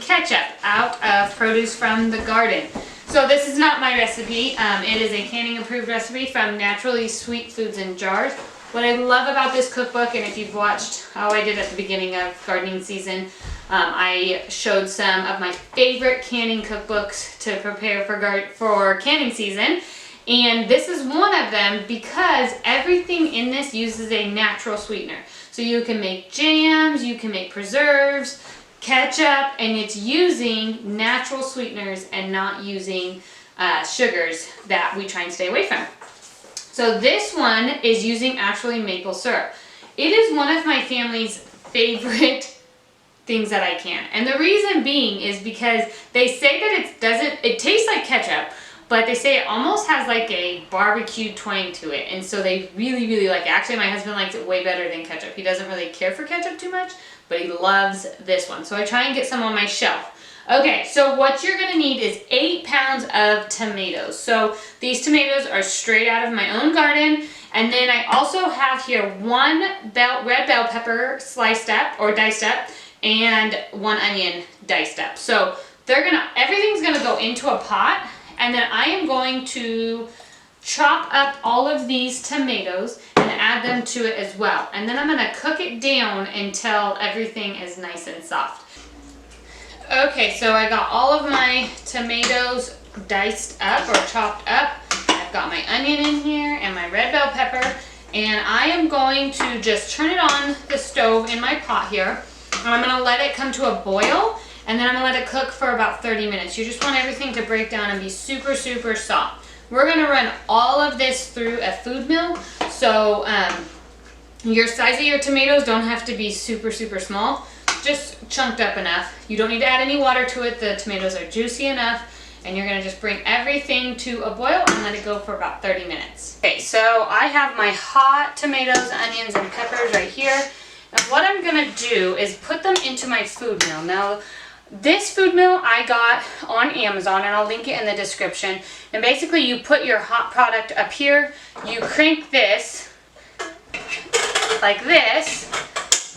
ketchup out of produce from the garden. So this is not my recipe. It is a canning approved recipe from Naturally Sweet Foods in Jars. What I love about this cookbook, and if you've watched how I did at the beginning of gardening season, I showed some of my favorite canning cookbooks to prepare for canning season. And this is one of them because everything in this uses a natural sweetener. So you can make jams, you can make preserves, ketchup, and it's using natural sweeteners and not using sugars that we try and stay away from. So this one is using actually maple syrup. It is one of my family's favorite things that I can. And the reason being is because they say that it tastes like ketchup, but they say it almost has like a barbecue twang to it. And so they really, really like it. Actually, my husband likes it way better than ketchup. He doesn't really care for ketchup too much, but he loves this one. So I try and get some on my shelf. Okay, so what you're gonna need is 8 pounds of tomatoes. So these tomatoes are straight out of my own garden. And then I also have here 1 red bell pepper sliced up or diced up and 1 onion diced up. So everything's gonna go into a pot, and then I am going to chop up all of these tomatoes and add them to it as well. And then I'm gonna cook it down until everything is nice and soft. Okay, so I got all of my tomatoes diced up or chopped up. I've got my onion in here and my red bell pepper, and I am going to just turn it on the stove in my pot here. And I'm gonna let it come to a boil, and then I'm gonna let it cook for about 30 minutes. You just want everything to break down and be super, super soft. We're gonna run all of this through a food mill, so your size of your tomatoes don't have to be super, super small. Just chunked up enough. You don't need to add any water to it. The tomatoes are juicy enough, and you're gonna just bring everything to a boil and let it go for about 30 minutes. Okay, so I have my hot tomatoes, onions, and peppers right here. And what I'm gonna do is put them into my food mill. Now, this food mill I got on Amazon, and I'll link it in the description. And basically you put your hot product up here, you crank this like this,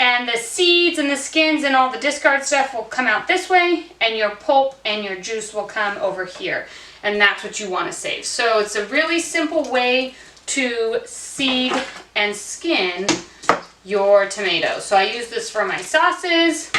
and the seeds and the skins and all the discard stuff will come out this way, and your pulp and your juice will come over here. And that's what you want to save. So it's a really simple way to seed and skin your tomatoes. So I use this for my sauces,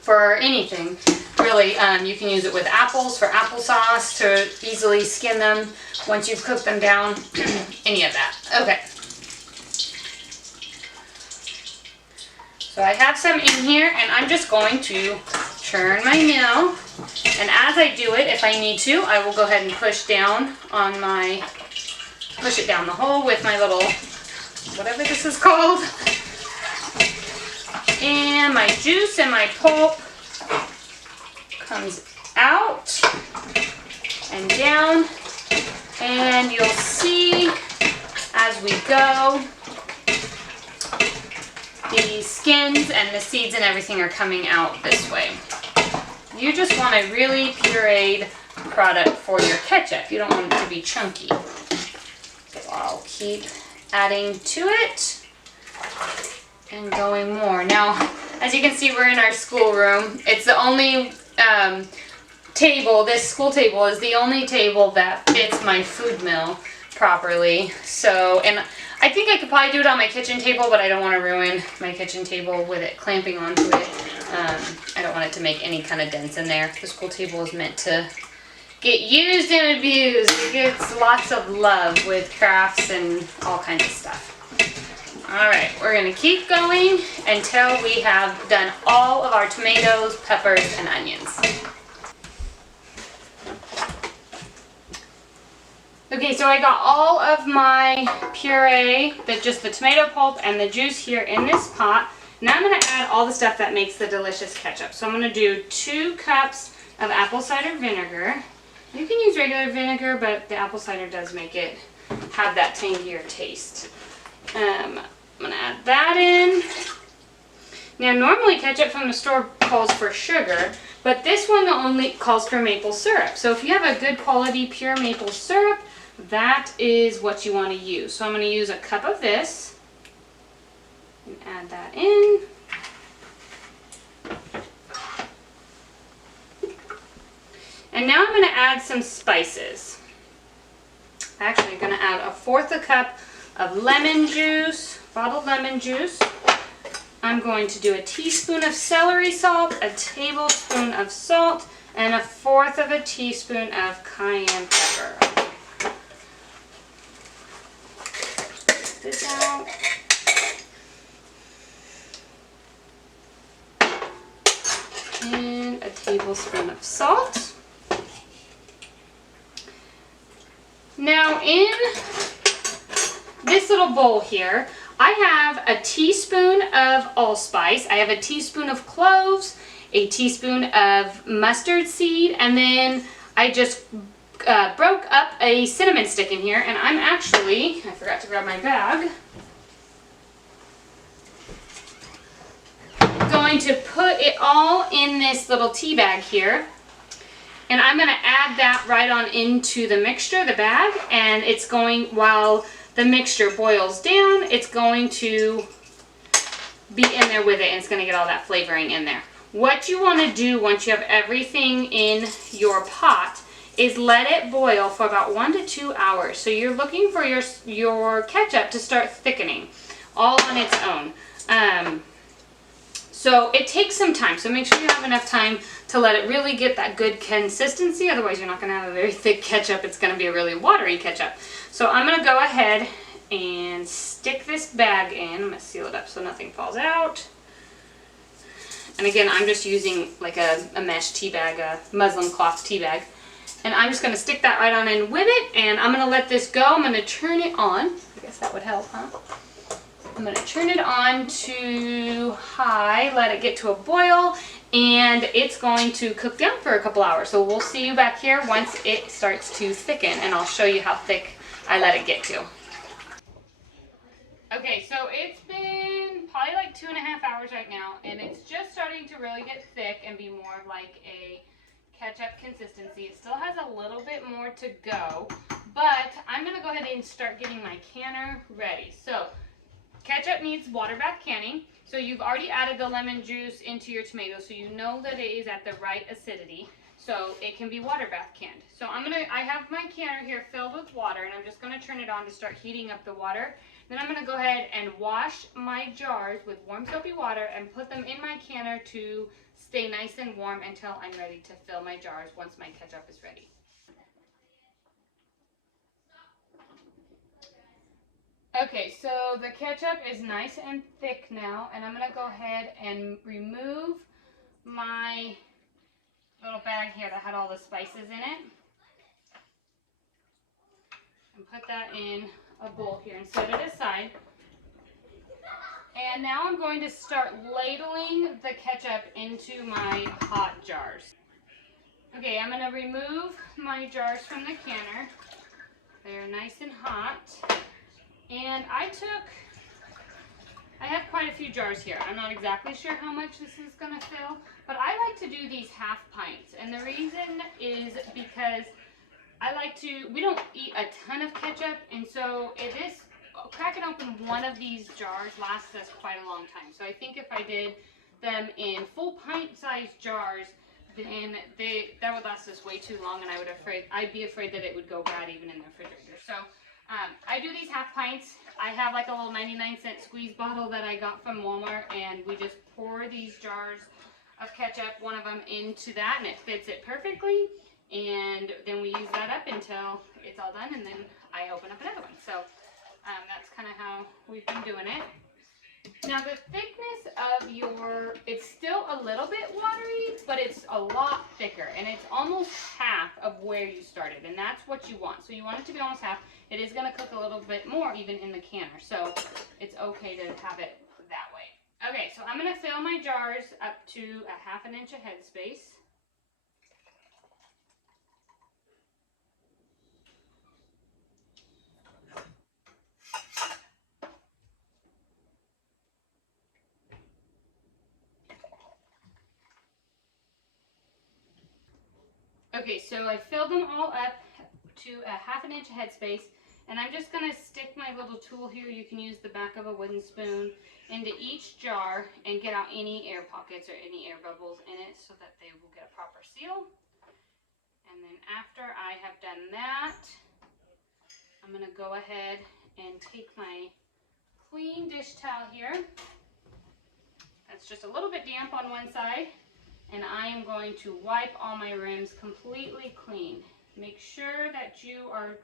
for anything really. You can use it with apples for applesauce to easily skin them once you've cooked them down. Any of that. Okay. So I have some in here, and I'm just going to turn my mill. And as I do it, if I need to, I will go ahead and push it down the hole with my little, whatever this is called. And my juice and my pulp comes out and down. And you'll see as we go, the skins and the seeds and everything are coming out this way. You just want a really pureed product for your ketchup. You don't want it to be chunky. So I'll keep adding to it and going more. Now, as you can see, we're in our schoolroom. It's the only table, this school table is the only table that fits my food mill properly. So, and I think I could probably do it on my kitchen table, but I don't want to ruin my kitchen table with it clamping onto it. I don't want it to make any kind of dents in there. The school table is meant to get used and abused. It gets lots of love with crafts and all kinds of stuff. Alright, we're going to keep going until we have done all of our tomatoes, peppers, and onions. Okay, so I got all of my puree, just the tomato pulp and the juice here in this pot. Now I'm going to add all the stuff that makes the delicious ketchup. So I'm going to do 2 cups of apple cider vinegar. You can use regular vinegar, but the apple cider does make it have that tangier taste. I'm going to add that in. Now normally ketchup from the store calls for sugar, but this one only calls for maple syrup. So if you have a good quality pure maple syrup, that is what you want to use. So I'm going to use a cup of this and add that in. And now I'm going to add some spices. Actually, I'm going to add 1/4 cup of lemon juice, bottled lemon juice. I'm going to do a teaspoon of celery salt, a tablespoon of salt, and 1/4 teaspoon of cayenne pepper. Take this out. And a tablespoon of salt. Now in this little bowl here, I have a teaspoon of allspice, I have a teaspoon of cloves, a teaspoon of mustard seed, and then I just broke up a cinnamon stick in here, and I'm actually, I forgot to grab my bag, going to put it all in this little tea bag here. And I'm going to add that right on into the mixture, the bag, and it's going, while the mixture boils down, it's going to be in there with it, and it's going to get all that flavoring in there. What you want to do once you have everything in your pot is let it boil for about 1 to 2 hours. So you're looking for your ketchup to start thickening all on its own. So it takes some time, so make sure you have enough time to let it really get that good consistency. Otherwise, you're not going to have a very thick ketchup. It's going to be a really watery ketchup. So I'm going to go ahead and stick this bag in. I'm going to seal it up so nothing falls out. And again, I'm just using like a mesh tea bag, a muslin cloth tea bag. And I'm just going to stick that right on in with it, and I'm going to let this go. I'm going to turn it on. I guess that would help, huh? I'm going to turn it on to high, let it get to a boil, and it's going to cook down for a couple hours. So we'll see you back here once it starts to thicken, and I'll show you how thick I let it get to. Okay, so it's been probably like 2.5 hours right now, and it's just starting to really get thick and be more like a ketchup consistency. It still has a little bit more to go, but I'm going to go ahead and start getting my canner ready. So ketchup needs water bath canning, so you've already added the lemon juice into your tomato, so you know that it is at the right acidity, so it can be water bath canned. So I have my canner here filled with water, and I'm just gonna turn it on to start heating up the water. Then I'm gonna go ahead and wash my jars with warm soapy water and put them in my canner to stay nice and warm until I'm ready to fill my jars once my ketchup is ready. Okay, so the ketchup is nice and thick now, and I'm going to go ahead and remove my little bag here that had all the spices in it and put that in a bowl here and set it aside. And now I'm going to start ladling the ketchup into my hot jars. Okay, I'm going to remove my jars from the canner. They're nice and hot. And I have quite a few jars here. I'm not exactly sure how much this is going to fill, but I like to do these half pints. And the reason is because we don't eat a ton of ketchup, and so cracking open one of these jars lasts us quite a long time. So I think if I did them in full pint-sized jars, then that would last us way too long, and I'd be afraid that it would go bad even in the refrigerator. So I do these half pints. I have like a little 99-cent squeeze bottle that I got from Walmart, and we just pour these jars of ketchup, one of them into that, and it fits it perfectly. And then we use that up until it's all done, and then I open up another one. So that's kind of how we've been doing it. Now the thickness of it's still a little bit watery, but it's a lot thicker, and it's almost half of where you started, and that's what you want. So you want it to be almost half. It is going to cook a little bit more even in the canner, so it's okay to have it that way. Okay, so I'm going to fill my jars up to 1/2 inch of headspace. Okay, so I filled them all up to 1/2 inch headspace, and I'm just going to stick my little tool here, you can use the back of a wooden spoon, into each jar and get out any air pockets or any air bubbles in it so that they will get a proper seal. And after I have done that, I'm gonna go ahead and take my clean dish towel here. It's just a little bit damp on one side, and I am going to wipe all my rims completely clean. Make sure that you are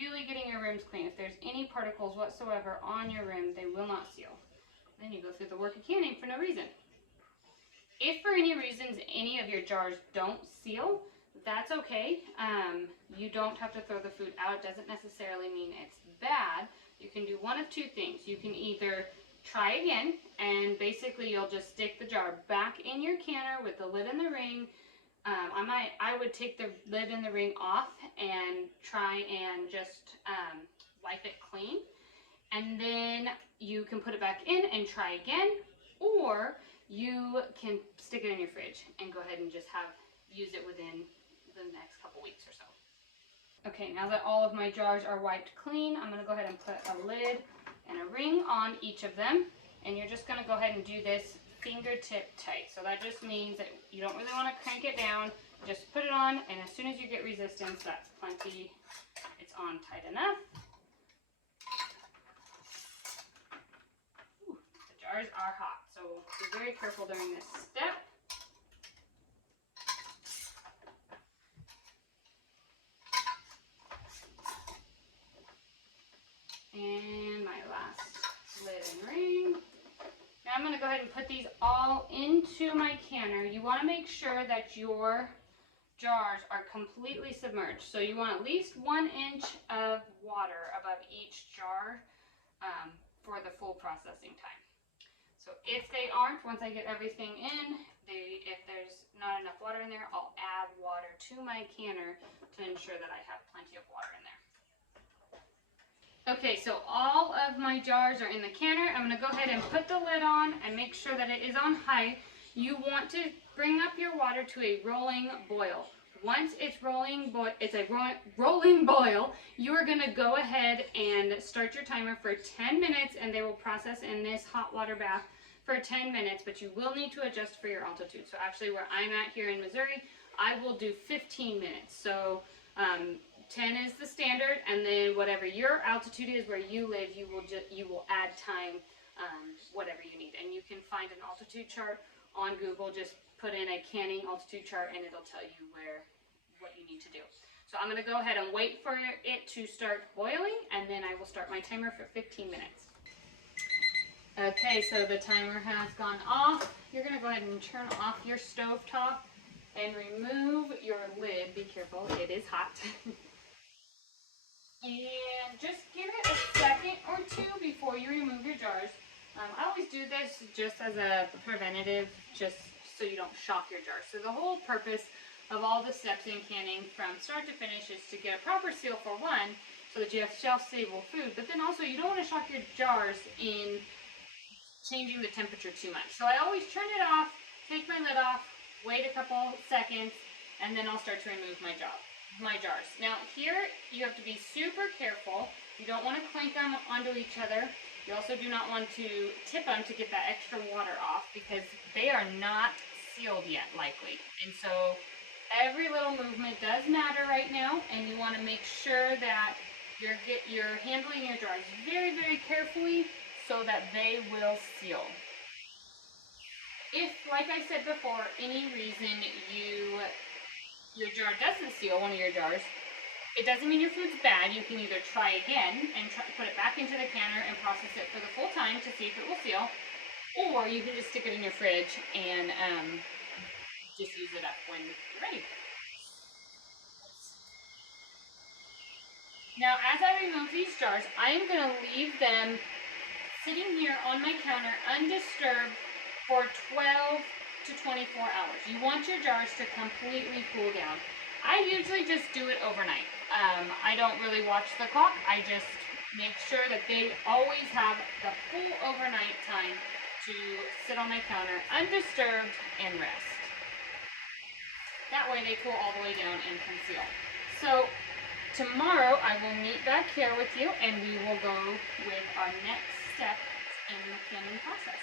really getting your rims clean. If there's any particles whatsoever on your rim, they will not seal. Then you go through the work of canning for no reason. If for any reasons any of your jars don't seal, that's okay. You don't have to throw the food out. It doesn't necessarily mean it's bad. You can do one of two things. You can either try again, and basically you'll just stick the jar back in your canner with the lid and the ring. I would take the lid and the ring off and try and just wipe it clean. And then you can put it back in and try again, or you can stick it in your fridge and go ahead and just use it within the next couple weeks or so. Okay, now that all of my jars are wiped clean, I'm going to go ahead and put a lid and a ring on each of them, and you're just going to go ahead and do this fingertip tight. So that just means that you don't really want to crank it down. Just put it on, and as soon as you get resistance, that's plenty. It's on tight enough. Ooh, the jars are hot, so be very careful during this step. And my last lid and ring. Now I'm going to go ahead and put these all into my canner. You want to make sure that your jars are completely submerged. So you want at least 1 inch of water above each jar for the full processing time. So if they aren't, once I get everything in, if there's not enough water in there, I'll add water to my canner to ensure that I have plenty of water in there. Okay, so all of my jars are in the canner. I'm going to go ahead and put the lid on and make sure that it is on high. You want to bring up your water to a rolling boil. Once it's rolling boil, you are going to go ahead and start your timer for 10 minutes, and they will process in this hot water bath for 10 minutes, but you will need to adjust for your altitude. So actually where I'm at here in Missouri, I will do 15 minutes. So 10 is the standard, and then whatever your altitude is where you live, you will add time, whatever you need. And you can find an altitude chart on Google. Just put in a canning altitude chart and it'll tell you what you need to do. So I'm going to go ahead and wait for it to start boiling, and then I will start my timer for 15 minutes. Okay, so the timer has gone off. You're going to go ahead and turn off your stove top and remove your lid. Be careful, it is hot. And just give it a second or two before you remove your jars. I always do this just as a preventative, just so you don't shock your jars. So the whole purpose of all the steps in canning from start to finish is to get a proper seal for one, so that you have shelf-stable food, but then also you don't want to shock your jars in changing the temperature too much. So I always turn it off, take my lid off, wait a couple seconds, and then I'll start to remove my jars. Now here, you have to be super careful. You don't want to clank them onto each other. You also do not want to tip them to get that extra water off, because they are not sealed yet, likely. And so every little movement does matter right now, and you want to make sure that you're handling your jars very, very carefully so that they will seal. If, like I said before, any reason your jar doesn't seal, one of your jars, it doesn't mean your food's bad. You can either try again and put it back into the canner and process it for the full time to see if it will seal, or you can just stick it in your fridge and just use it up when you're ready. Now, as I remove these jars, I am going to leave them sitting here on my counter undisturbed for 12 to 24 hours. You want your jars to completely cool down. I usually just do it overnight. I don't really watch the clock. I just make sure that they always have the full overnight time to sit on my counter undisturbed and rest. That way they cool all the way down and can seal. So tomorrow I will meet back here with you, and we will go with our next step in the canning process.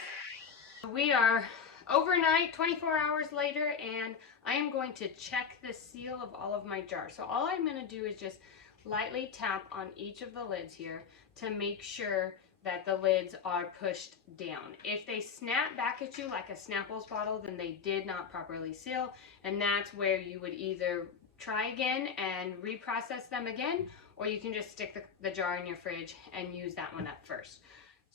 We are overnight, 24 hours later, and I am going to check the seal of all of my jars. So all I'm going to do is just lightly tap on each of the lids here to make sure that the lids are pushed down. If they snap back at you like a Snapples bottle, then they did not properly seal, and that's where you would either try again and reprocess them again, or you can just stick the jar in your fridge and use that one up first.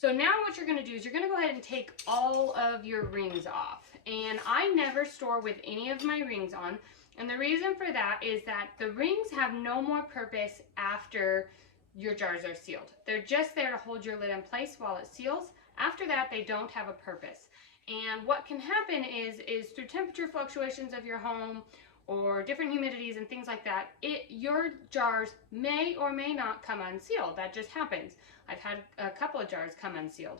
So now what you're going to do is you're going to go ahead and take all of your rings off. And I never store with any of my rings on. And the reason for that is that the rings have no more purpose after your jars are sealed. They're just there to hold your lid in place while it seals. After that, they don't have a purpose. And what can happen is through temperature fluctuations of your home or different humidities and things like that, your jars may or may not come unsealed. That just happens. I've had a couple of jars come unsealed.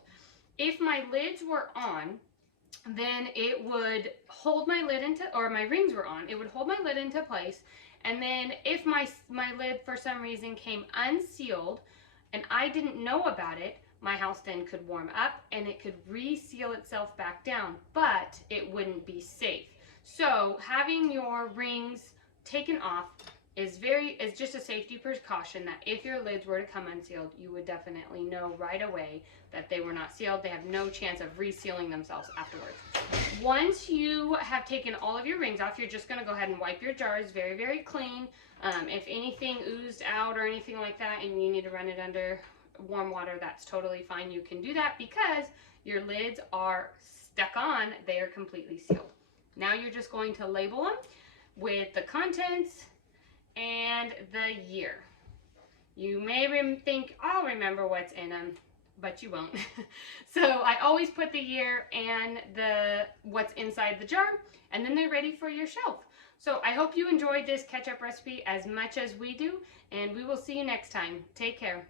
If my lids were on, then it would hold my lid into, or my rings were on, it would hold my lid into place. And then if my lid for some reason came unsealed and I didn't know about it, my house then could warm up and it could reseal itself back down, but it wouldn't be safe. So having your rings taken off is just a safety precaution, that if your lids were to come unsealed, you would definitely know right away that they were not sealed. They have no chance of resealing themselves afterwards. Once you have taken all of your rings off, you're just going to go ahead and wipe your jars very, very clean. If anything oozed out or anything like that and you need to run it under warm water, that's totally fine. You can do that because your lids are stuck on. They are completely sealed. Now you're just going to label them with the contents and the year. You may think, I'll remember what's in them, but you won't. So I always put the year and what's inside the jar, and then they're ready for your shelf. So I hope you enjoyed this ketchup recipe as much as we do, and we will see you next time. Take care.